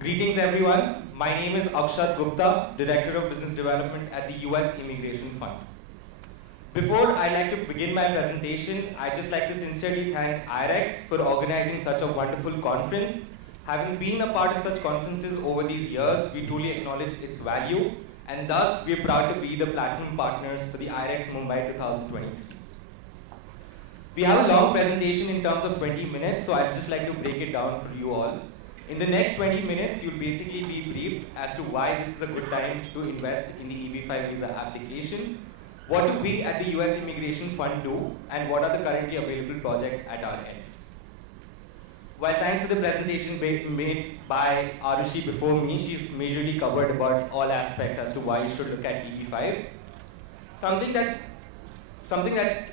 Greetings everyone, my name is Akshat Gupta, Director of Business Development at the US Immigration Fund. Before I like to begin my presentation, I'd just like to sincerely thank IREX for organizing such a wonderful conference. Having been a part of such conferences over these years, we truly acknowledge its value, and thus we're proud to be the platinum partners for the IREX Mumbai 2023. We have a long presentation in terms of 20 minutes, so I'd just like to break it down for you all. In the next 20 minutes, you'll basically be briefed as to why this is a good time to invest in the EB-5 visa application, what do we at the US Immigration Fund do, and what are the currently available projects at our end. While thanks to the presentation made by Arushi before me, she's majorly covered about all aspects as to why you should look at EB-5. Something that's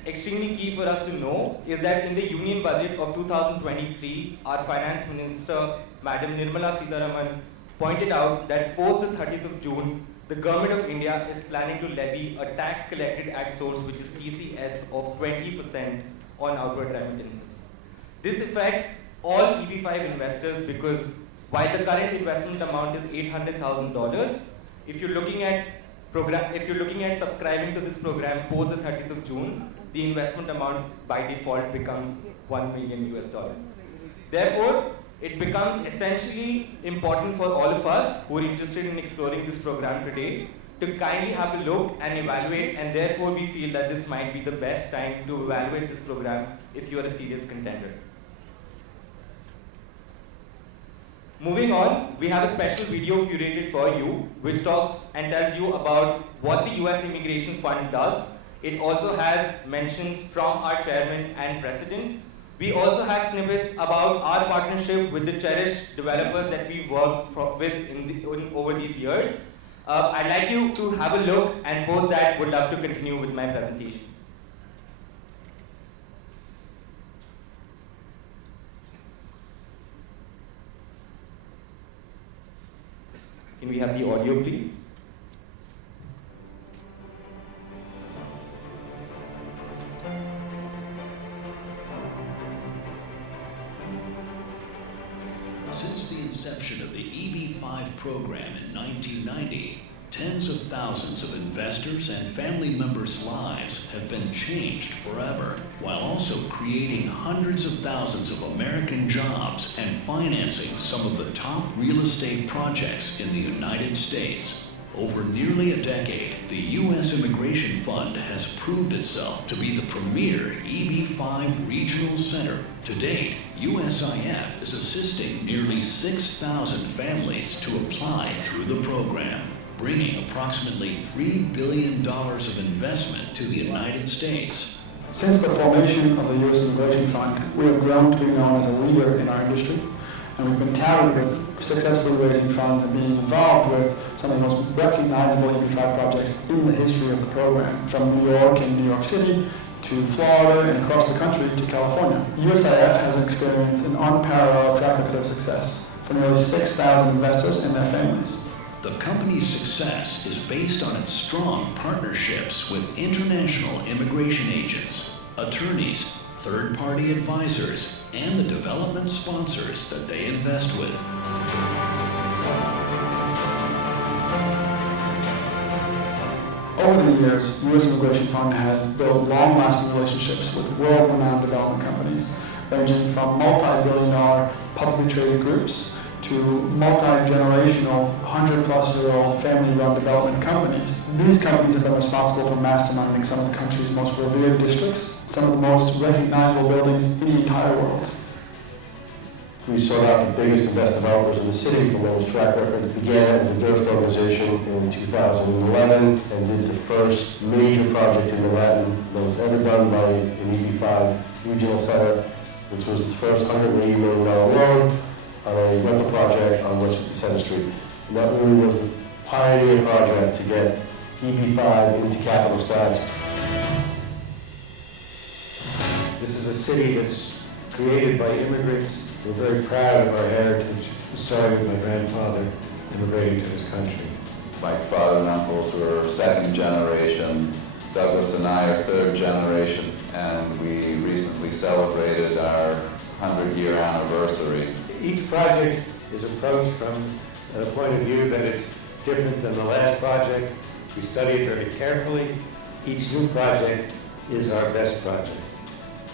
extremely key for us to know is that in the Union Budget of 2023, our Finance Minister, Madam Nirmala Sitharaman, pointed out that post the 30th of June, the Government of India is planning to levy a tax collected at source, which is TCS, of 20% on outward remittances. This affects all EB-5 investors because while the current investment amount is $800,000, if you're looking at subscribing to this program post the 30th of June, the investment amount by default becomes $1 million US. Therefore, it becomes essentially important for all of us who are interested in exploring this program today to kindly have a look and evaluate, and therefore we feel that this might be the best time to evaluate this program if you are a serious contender. Moving on, we have a special video curated for you, which talks and tells you about what the US Immigration Fund does. It also has mentions from our chairman and president. We also have snippets about our partnership with the cherished developers that we've worked with over these years. I'd like you to have a look, and post that, would love to continue with my presentation. Can we have the audio, please? Since the inception of the EB-5 program in 1990, tens of thousands of investors and family members' lives have been changed forever, while also creating hundreds of thousands of American jobs and financing some of the top real estate projects in the United States. Over nearly a decade, the U.S. Immigration Fund has proved itself to be the premier EB-5 regional center. To date, USIF is assisting nearly 6,000 families to apply through the program, bringing approximately $3 billion of investment to the United States. Since the formation of the U.S. Immigration Fund, we have grown to be known as a leader in our industry, and we've been touted with successfully raising funds and being involved with some of the most recognizable EB-5 projects in the history of the program, from New York and New York City to Florida and across the country to California. USIF has experienced an unparalleled track record of success for nearly 6,000 investors and their families. The company's success is based on its strong partnerships with international immigration agents, attorneys, third-party advisors, and the development sponsors that they invest with. Over the years, the U.S. Immigration Fund has built long-lasting relationships with world-renowned development companies, ranging from multi-billion-dollar publicly traded groups to multi-generational, 100-plus-year-old family-run development companies. These companies have been responsible for masterminding some of the country's most revered districts, some of the most recognizable buildings in the entire world. We sought out the biggest and best developers in the city with the lowest track record. Began with the DIRST organization in 2011 and did the first major project in Manhattan that was ever done by an EB-5 regional center, which was the first $180 million loan on a rental project on West 57th Street. And that really was the pioneer project to get EB-5 into capital status. This is a city that's created by immigrants. We're very proud of our heritage. We started with my grandfather immigrating to this country. My father and uncles were second generation. Douglas and I are third generation, and we recently celebrated our 100-year anniversary. Each project is approached from the point of view that it's different than the last project. We study it very carefully. Each new project is our best project.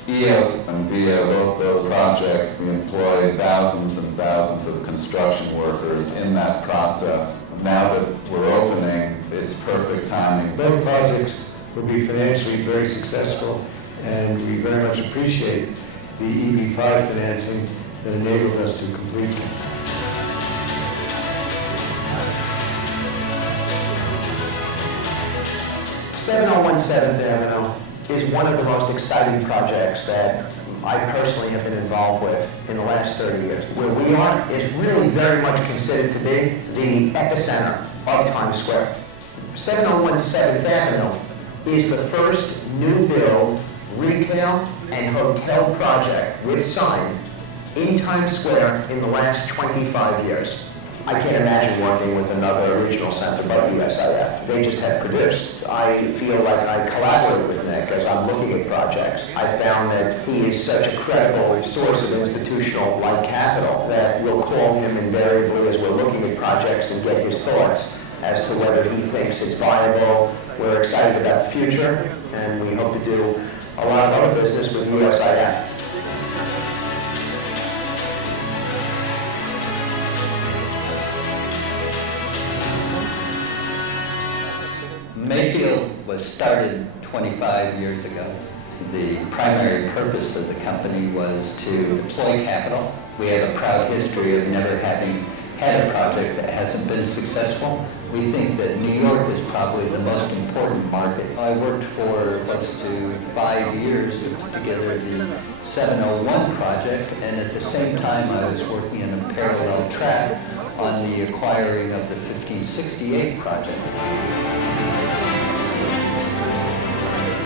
EOS and VIA, both those projects, we employed thousands and thousands of construction workers in that process. Now that we're opening, it's perfect timing. Both projects will be financially very successful, and we very much appreciate the EB5 financing that enabled us to complete them. .701 Seventh Avenue is one of the most exciting projects that I personally have been involved with in the last 30 years. Where we are is really very much considered to be the epicenter of Times Square. 701 7th Avenue is the first new build retail and hotel project with sign in Times Square in the last 25 years. I can't imagine working with another regional center but USIF. They just have produced. I feel like I collaborate with Nick as I'm looking at projects. I found that he is such a credible source of institutional-like capital that we'll call him invariably as we're looking at projects and get his thoughts as to whether he thinks it's viable. We're excited about the future, and we hope to do a lot of other business with USIF. Mayfield was started 25 years ago. The primary purpose of the company was to deploy capital. We have a proud history of never having had a project that hasn't been successful. We think that New York is probably the most important market. I worked for close to 5 years to put together the 701 project, and at the same time I was working in a parallel track on the acquiring of the 1568 project.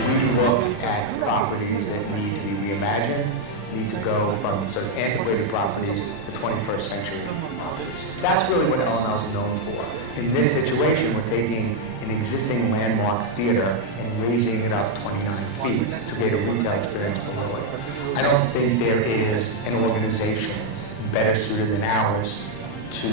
We look at properties that need to be reimagined, need to go from sort of antiquated properties to 21st century properties. That's really what LML is known for. In this situation, we're taking an existing landmark theater and raising it up 29 feet to create a retail experience below it. I don't think there is an organization better suited than ours to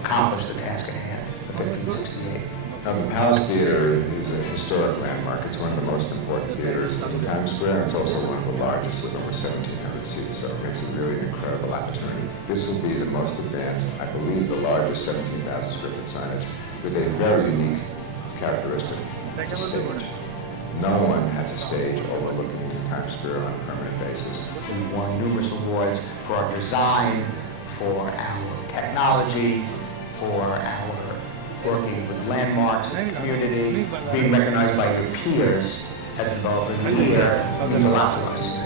accomplish the task at hand, the 1568. Now, the Palace Theater is a historic landmark. It's one of the most important theaters in Times Square. It's also one of the largest with over 1,700 seats, so it makes a really incredible opportunity. This will be the most advanced, I believe, the largest 17,000 square foot signage with a very unique characteristic. It's a stage. No one has a stage overlooking into Times Square on a permanent basis. We won numerous awards for our design, for our technology, for our working with landmarks in the community, being recognized by your peers as a development leader means a lot to us.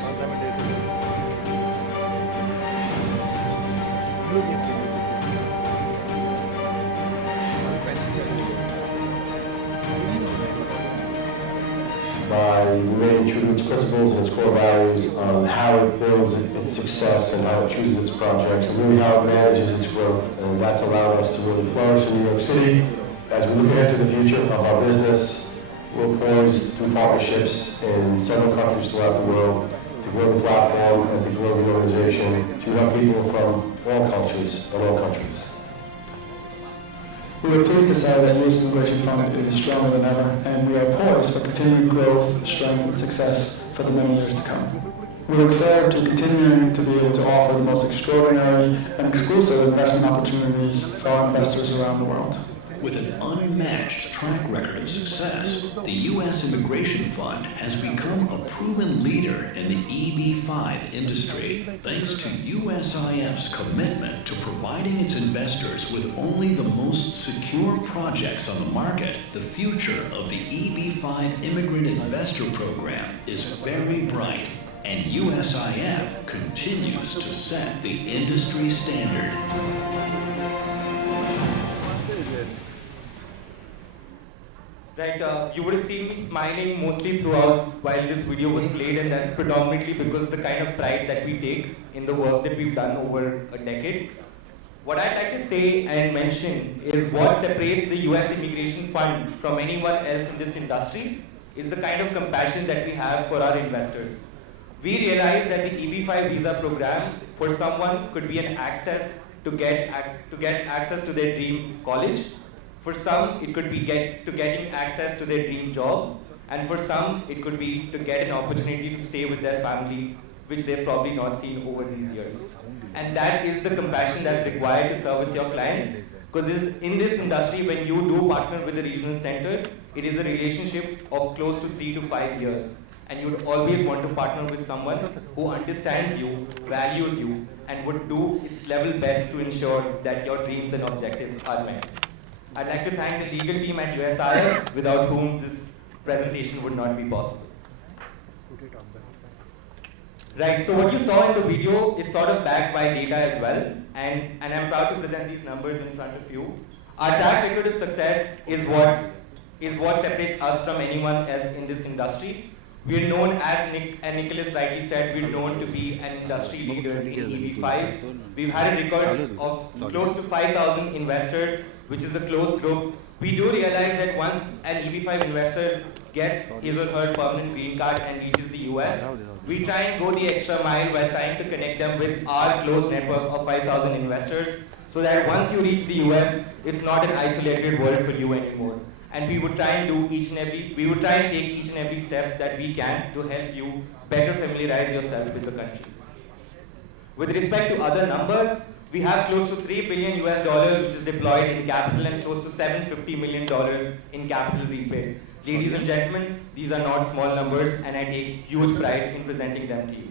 By remaining true to its principles and its core values on how it builds its success and how it chooses its projects and really how it manages its growth. And that's allowed us to really flourish in New York City. As we look ahead to the future of our business, we're poised through partnerships in several countries throughout the world to grow the platform and to grow the organization to help people from all cultures and all countries. We are pleased to say that U.S. Immigration Fund is stronger than ever, and we are poised for continued growth, strength, and success for the many years to come. We look forward to continuing to be able to offer the most extraordinary and exclusive investment opportunities for our investors around the world. With an unmatched track record of success, the U.S. Immigration Fund has become a proven leader in the EB5 industry, thanks to USIF's commitment to providing its investors with only the most secure projects on the market. The future of the EB5 Immigrant Investor Program is very bright, and USIF continues to set the industry standard. Right, you would have seen me smiling mostly throughout while this video was played, and that's predominantly because the kind of pride that we take in the work that we've done over a decade. What I'd like to say and mention is what separates the US Immigration Fund from anyone else in this industry is the kind of compassion that we have for our investors. We realize that the EB5 visa program for someone could be an access to get access to their dream college. For some, it could be getting access to their dream job. And for some, it could be to get an opportunity to stay with their family, which they've probably not seen over these years. And that is the compassion that's required to service your clients. Because in this industry, when you do partner with a regional center, it is a relationship of close to 3 to 5 years. And you would always want to partner with someone who understands you, values you, and would do its level best to ensure that your dreams and objectives are met. I'd like to thank the legal team at USIF, without whom this presentation would not be possible. Right, so what you saw in the video is sort of backed by data as well, and I'm proud to present these numbers in front of you. Our track record of success is what separates us from anyone else in this industry. We're known, as Nick and Nicholas rightly said, we're known to be an industry leader in EB5. We've had a record of close to 5,000 investors, which is a closed group. We do realize that once an EB5 investor gets his or her permanent green card and reaches the US, we try and go the extra mile while trying to connect them with our close network of 5,000 investors, so that once you reach the US, it's not an isolated world for you anymore. And we would try and take each and every step that we can to help you better familiarize yourself with the country. With respect to other numbers, we have close to $3 billion which is deployed in capital and close to $750 million in capital repaid. Ladies and gentlemen, these are not small numbers, and I take huge pride in presenting them to you.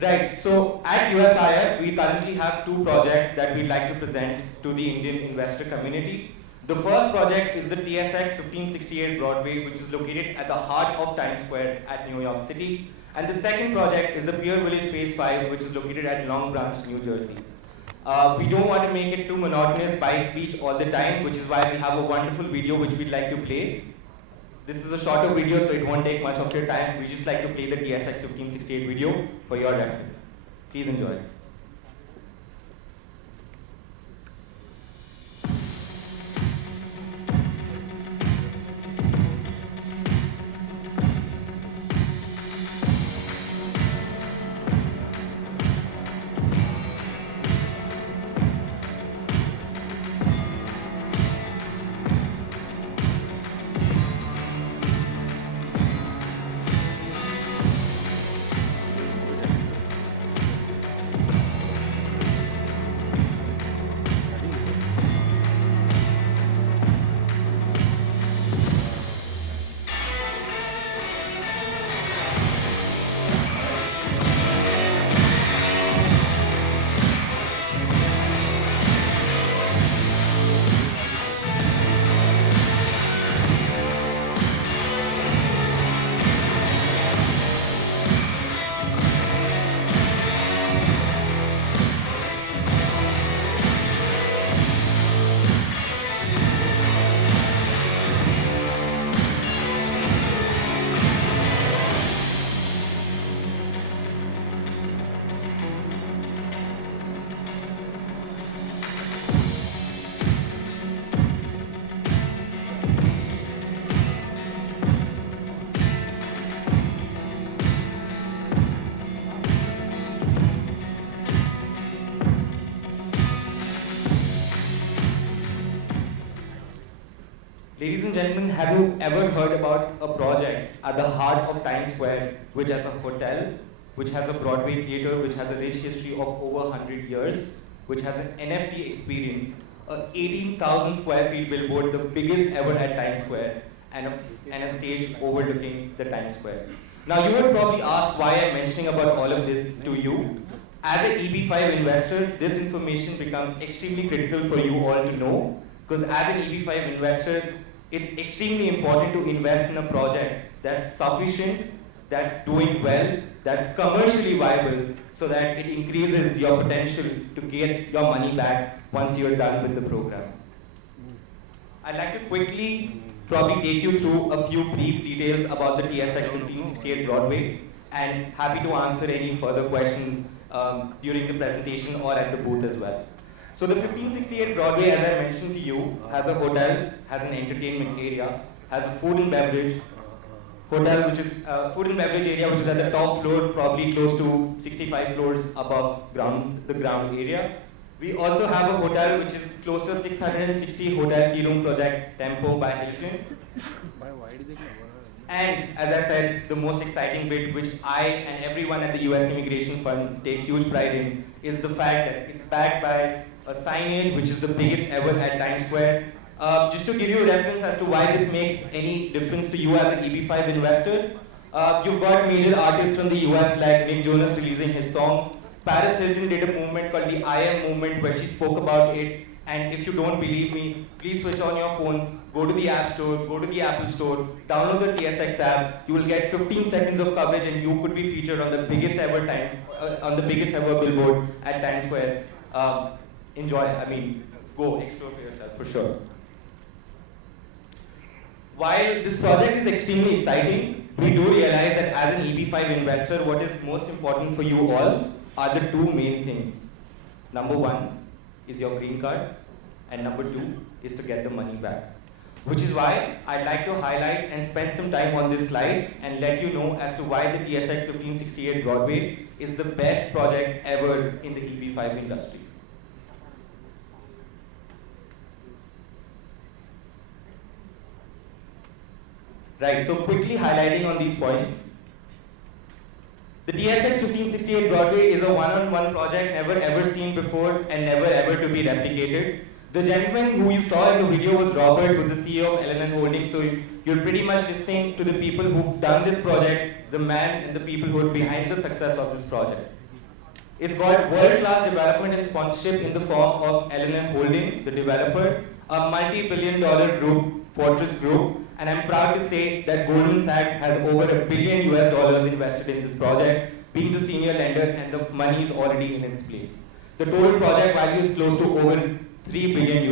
Right, so at USIF, we currently have 2 projects that we'd like to present to the Indian investor community. The first project is the TSX 1568 Broadway, which is located at the heart of Times Square at New York City. And the second project is the Pier Village Phase 5, which is located at Long Branch, New Jersey. We don't want to make it too monotonous by speech all the time, which is why we have a wonderful video which we'd like to play. This is a shorter video, so it won't take much of your time. We just like to play the TSX 1568 video for your reference. Please enjoy. Ladies and gentlemen, have you ever heard about a project at the heart of Times Square, which has a hotel, which has a Broadway theater, which has a rich history of over 100 years, which has an NFT experience, a 18,000 square feet billboard, the biggest ever at Times Square, and a stage overlooking the Times Square? Now you would probably ask why I'm mentioning about all of this to you. As an EB5 investor, this information becomes extremely critical for you all to know, because as an EB5 investor, it's extremely important to invest in a project that's sufficient, that's doing well, that's commercially viable, so that it increases your potential to get your money back once you're done with the program. I'd like to quickly probably take you through a few brief details about the TSX 1568 Broadway, and happy to answer any further questions during the presentation or at the booth as well. So the 1568 Broadway, as I mentioned to you, has a hotel, has an entertainment area, has a food and beverage, hotel, which is food and beverage area, which is at the top floor, probably close to 65 floors above the ground area. We also have a hotel which is close to 660 hotel key room project, Tempo by Hilton. And as I said, the most exciting bit, which I and everyone at the US Immigration Fund take huge pride in, is the fact that it's backed by a signage which is the biggest ever at Times Square. Just to give you a reference as to why this makes any difference to you as an EB5 investor, you've got major artists from the US like Nick Jonas releasing his song. Paris Hilton did a movement called the I Am movement where she spoke about it. And if you don't believe me, please switch on your phones, go to the App Store, go to the Apple Store, download the TSX app. You will get 15 seconds of coverage, and you could be featured on the biggest ever billboard at Times Square. Enjoy. I mean, go explore for yourself for sure. While this project is extremely exciting, we do realize that as an EB5 investor, what is most important for you all are the two main things. Number one is your green card, and number two is to get the money back. Which is why I'd like to highlight and spend some time on this slide and let you know as to why the TSX 1568 Broadway is the best project ever in the EB5 industry. Right, so quickly highlighting on these points. The TSX 1568 Broadway is a one-on-one project never ever seen before and never ever to be replicated. The gentleman who you saw in the video was Robert, who's the CEO of LNN Holdings. So you're pretty much listening to the people who've done this project, the man and the people who are behind the success of this project. It's got world-class development and sponsorship in the form of LNN Holding, the developer, a multi-billion-dollar group, Fortress Group, and I'm proud to say that Goldman Sachs has over $1 billion invested in this project, being the senior lender, and the money is already in its place. The total project value is close to over $3 billion.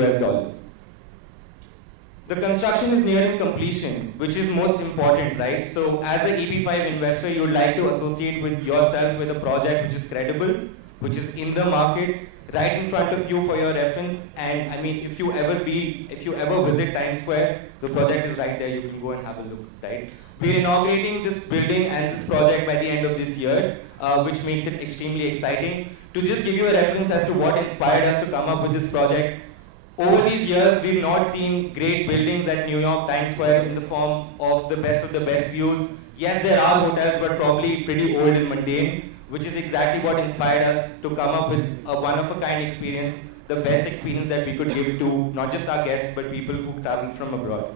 The construction is nearing completion, which is most important, right? So as an EB5 investor, you would like to associate with yourself with a project which is credible, which is in the market, right in front of you for your reference. And I mean, if you ever visit Times Square, the project is right there, you can go and have a look, right? We're inaugurating this building and this project by the end of this year, which makes it extremely exciting. To just give you a reference as to what inspired us to come up with this project, over these years, we've not seen great buildings at New York Times Square in the form of the best views. Yes, there are hotels, but probably pretty old and mundane, which is exactly what inspired us to come up with a one-of-a-kind experience, the best experience that we could give to not just our guests, but people who travel from abroad.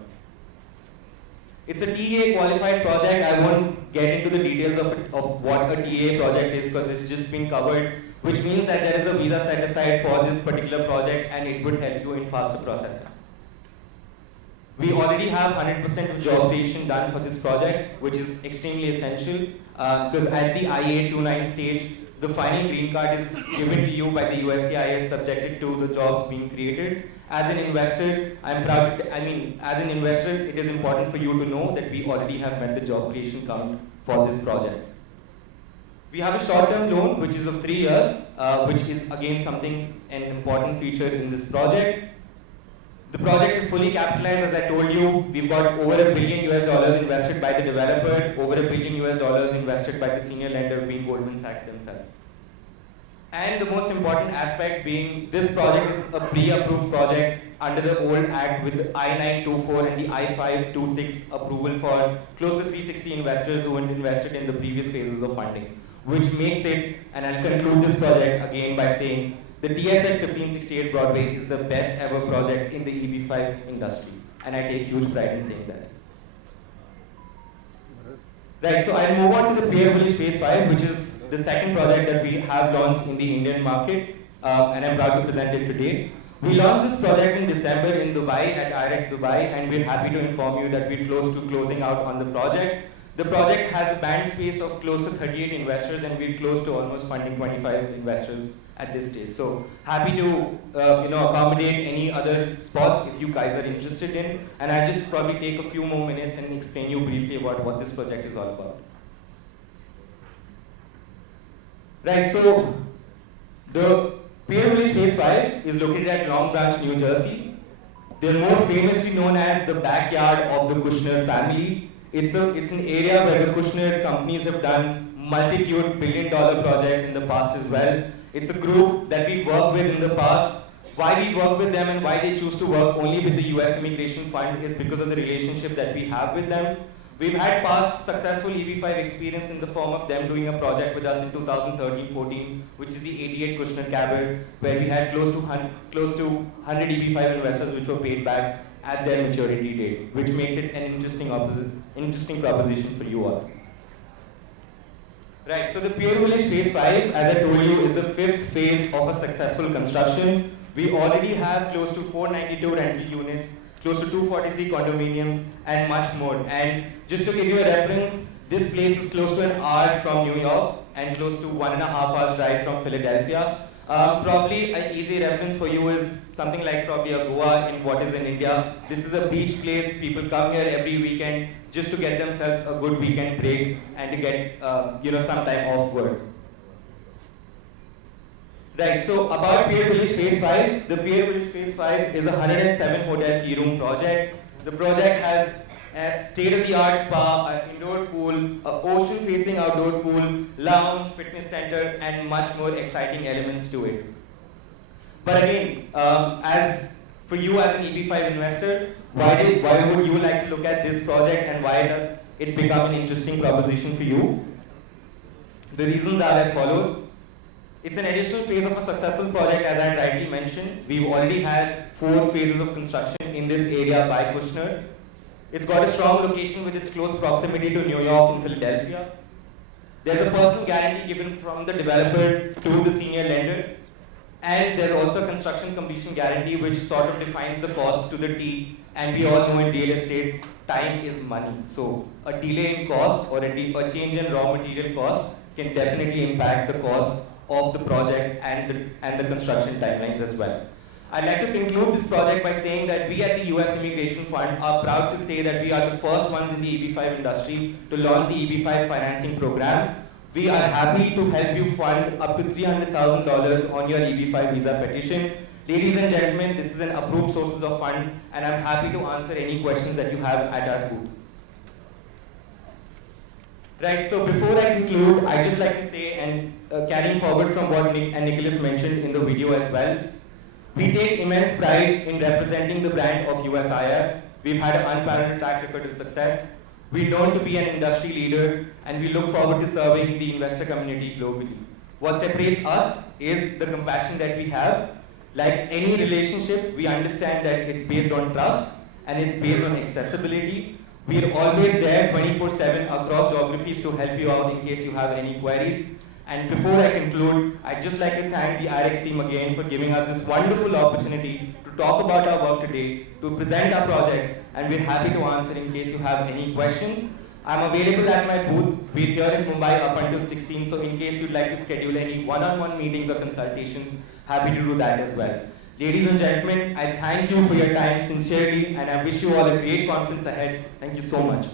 It's a TEA qualified project. I won't get into the details of what a TEA project is because it's just been covered, which means that there is a visa set aside for this particular project and it would help you in faster processing. We already have 100% of job creation done for this project, which is extremely essential because at the I-829 stage, the final green card is given to you by the USCIS subjected to the jobs being created. As an investor, it is important for you to know that we already have met the job creation count for this project. We have a short-term loan, which is of 3 years, which is again an important feature in this project. The project is fully capitalized, as I told you. We've got over $1 billion invested by the developer, over $1 billion invested by the senior lender, being Goldman Sachs themselves. And the most important aspect being this project is a pre-approved project under the old act with the I-924 and the I-526 approval for close to 360 investors who had invested in the previous phases of funding, which makes it, and I'll conclude this project again by saying, the TSX 1568 Broadway is the best ever project in the EB5 industry, and I take huge pride in saying that. Right, so I'll move on to the Pier Village Phase 5, which is the second project that we have launched in the Indian market, and I'm proud to present it today. We launched this project in December in Dubai at IREX Dubai, and we're happy to inform you that we're close to closing out on the project. The project has a band space of close to 38 investors, and we're close to almost funding 25 investors at this stage. So happy to accommodate any other spots if you guys are interested in. And I'll just probably take a few more minutes and explain you briefly about what this project is all about. Right, so the Pier Village Phase 5 is located at Long Branch, New Jersey. They're more famously known as the backyard of the Kushner family. it's an area where the Kushner companies have done multitude billion-dollar projects in the past as well. It's a group that we worked with in the past. Why we work with them and why they choose to work only with the US Immigration Fund is because of the relationship that we have with them. We've had past successful EB5 experience in the form of them doing a project with us in 2013-14, which is the 88 Kushner Cabot, where we had close to 100 EB5 investors which were paid back at their maturity date, which makes it an interesting proposition for you all. Right, so the Pure Village Phase 5, as I told you, is the 5th phase of a successful construction. We already have close to 492 rental units, close to 243 condominiums, and much more. And just to give you a reference, this place is close to an hour from New York and close to 1.5 hours drive from Philadelphia. Probably an easy reference for you is something like probably a Goa in what is in India. This is a beach place. People come here every weekend just to get themselves a good weekend break and to get some time off work. Right, so about Pure Village Phase 5, the Pure Village Phase 5 is a 107 hotel key room project. The project has a state-of-the-art spa, an indoor pool, an ocean-facing outdoor pool, lounge, fitness center, and much more exciting elements to it. But again, as for you as an EB5 investor, why would you like to look at this project and why does it become an interesting proposition for you? The reasons are as follows. It's an additional phase of a successful project, as I rightly mentioned. We've already had 4 phases of construction in this area by Kushner. It's got a strong location with its close proximity to New York and Philadelphia. There's a personal guarantee given from the developer to the senior lender. And there's also a construction completion guarantee which sort of defines the cost to the T. And we all know in real estate, time is money. So a delay in cost or a change in raw material cost can definitely impact the cost of the project and the construction timelines as well. I'd like to conclude this project by saying that we at the US Immigration Fund are proud to say that we are the first ones in the EB5 industry to launch the EB5 financing program. We are happy to help you fund up to $300,000 on your EB5 visa petition. Ladies and gentlemen, this is an approved sources of fund and I'm happy to answer any questions that you have at our booth. Right, so before I conclude, I'd just like to say, and carrying forward from what Nick and Nicholas mentioned in the video as well, we take immense pride in representing the brand of USIF. We've had an unparalleled track record of success. We're known to be an industry leader, and we look forward to serving the investor community globally. What separates us is the compassion that we have. Like any relationship, we understand that it's based on trust, and it's based on accessibility. We're always there 24/7 across geographies to help you out in case you have any queries. And before I conclude, I'd just like to thank the IREX team again for giving us this wonderful opportunity to talk about our work today, to present our projects, and we're happy to answer in case you have any questions. I'm available at my booth. We're here in Mumbai up until 16, so in case you'd like to schedule any one-on-one meetings or consultations, happy to do that as well. Ladies and gentlemen, I thank you for your time sincerely, and I wish you all a great conference ahead. Thank you so much.